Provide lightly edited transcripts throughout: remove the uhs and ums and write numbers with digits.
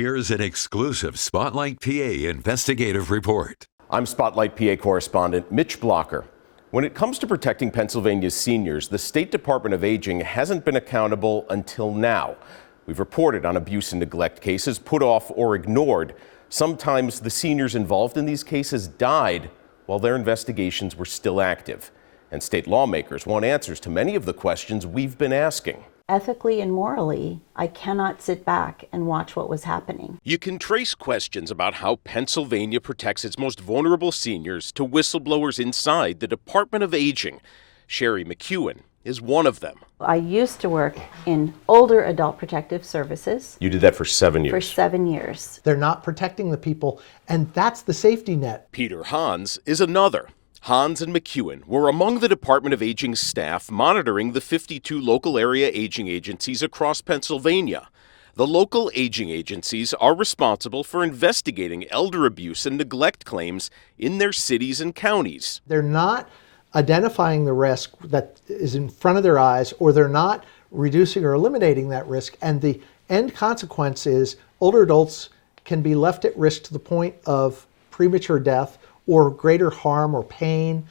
Here's an exclusive Spotlight PA investigative report. I'm Spotlight PA correspondent Mitch Blocker. When it comes to protecting Pennsylvania's seniors, the State Department of Aging hasn't been accountable until now. We've reported on abuse and neglect cases put off or ignored. Sometimes the seniors involved in these cases died while their investigations were still active. And state lawmakers want answers to many of the questions we've been asking. Ethically and morally, I cannot sit back and watch what was happening. You can trace questions about how Pennsylvania protects its most vulnerable seniors to whistleblowers inside the Department of Aging. Sherry McEwen is one of them. I used to work in older adult protective services. You did that for 7 years. For 7 years. They're not protecting the people, and that's the safety net. Peter Hans is another. Hans and McEwen were among the Department of Aging staff monitoring the 52 local area aging agencies across Pennsylvania. The local aging agencies are responsible for investigating elder abuse and neglect claims in their cities and counties. They're not identifying the risk that is in front of their eyes, or they're not reducing or eliminating that risk, and the end consequence is older adults can be left at risk to the point of premature death or greater harm or pain.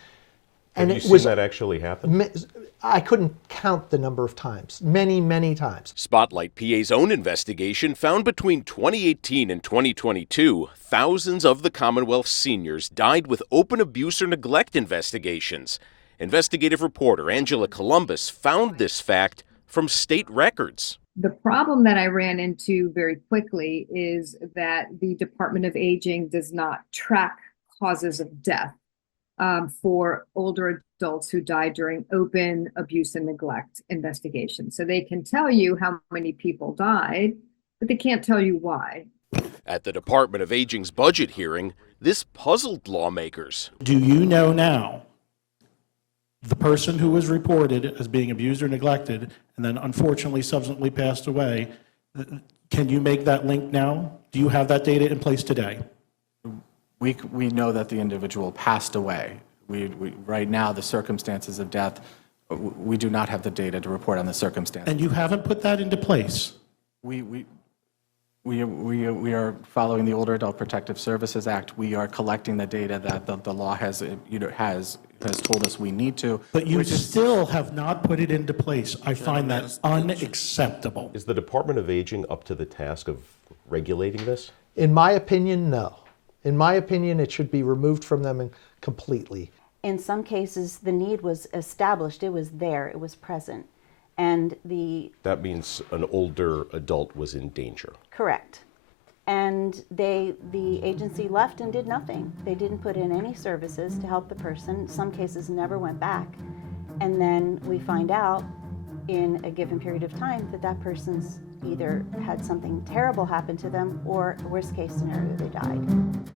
And have you seen that actually happen? I couldn't count the number of times. Many, many times. Spotlight PA's own investigation found between 2018 and 2022, thousands of the Commonwealth's seniors died with open abuse or neglect investigations. Investigative reporter Angela Columbus found this fact from state records. The problem that I ran into very quickly is that the Department of Aging does not track causes of death for older adults who died during open abuse and neglect investigations. So they can tell you how many people died, but they can't tell you why. At the Department of Aging's budget hearing, this puzzled lawmakers. Do you know now the person who was reported as being abused or neglected and then unfortunately subsequently passed away, can you make that link now? Do you have that data in place today? We know that the individual passed away. Right now, the circumstances of death, we do not have the data to report on the circumstances. And you haven't put that into place? We are following the Older Adult Protective Services Act. We are collecting the data that the law has told us we need to. But you still have not put it into place. I find that unacceptable. Is the Department of Aging up to the task of regulating this? In my opinion, no. In my opinion, it should be removed from them completely. In some cases, the need was established. It was there. It was present. And that means an older adult was in danger. Correct. And the agency left and did nothing. They didn't put in any services to help the person. Some cases never went back. And then we find out in a given period of time that person's either had something terrible happen to them, or worst case scenario, they died.